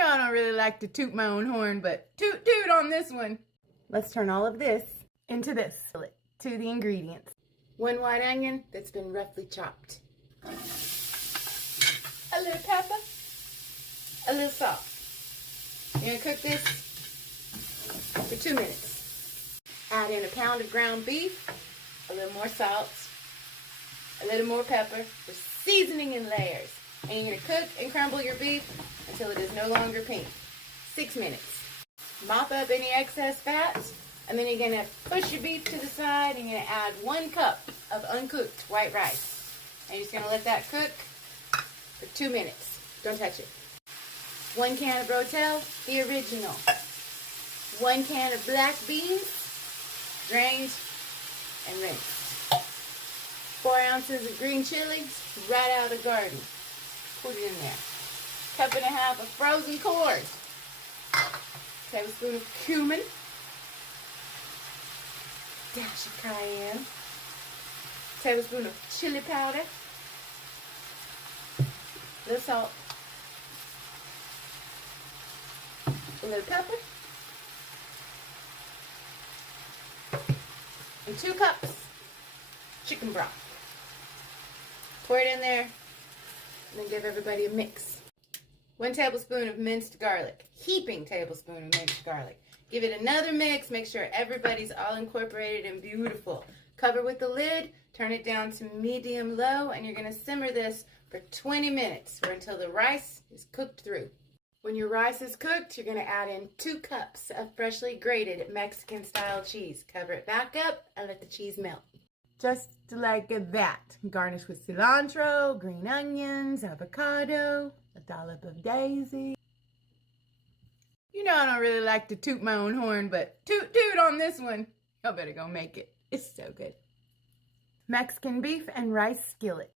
know I don't really like to toot my own horn, but toot toot on this one. Let's turn all of this into this. To the ingredients. 1 white onion that's been roughly chopped. A little pepper. A little salt. You're gonna cook this for 2 minutes. Add in a pound of ground beef, a little more salt, a little more pepper. We're seasoning in layers. And you're gonna cook and crumble your beef until it is no longer pink. 6 minutes. Mop up any excess fat, and then you're gonna push your beef to the side and you're gonna add 1 cup of uncooked white rice. And you're just gonna let that cook for 2 minutes. Don't touch it. 1 can of rotel, the original. 1 can of black beans, drained and rinsed. 4 ounces of green chilies, right out of the garden. Put it in there. 1.5 cups of frozen corn. Tablespoon of cumin. Dash of cayenne. Tablespoon of chili powder. A little salt. A little pepper. And 2 cups chicken broth. Pour it in there. And then give everybody a mix. 1 tablespoon of minced garlic. Heaping tablespoon of minced garlic. Give it another mix. Make sure everybody's all incorporated and beautiful. Cover with the lid. Turn it down to medium low. And you're going to simmer this for 20 minutes or until the rice is cooked through. When your rice is cooked, you're going to add in 2 cups of freshly grated Mexican style cheese. Cover it back up and let the cheese melt. Just like that. Garnish with cilantro, green onions, avocado, a dollop of daisy. You know I don't really like to toot my own horn, but toot toot on this one. Y'all better go make it. It's so good. Mexican beef and rice skillet.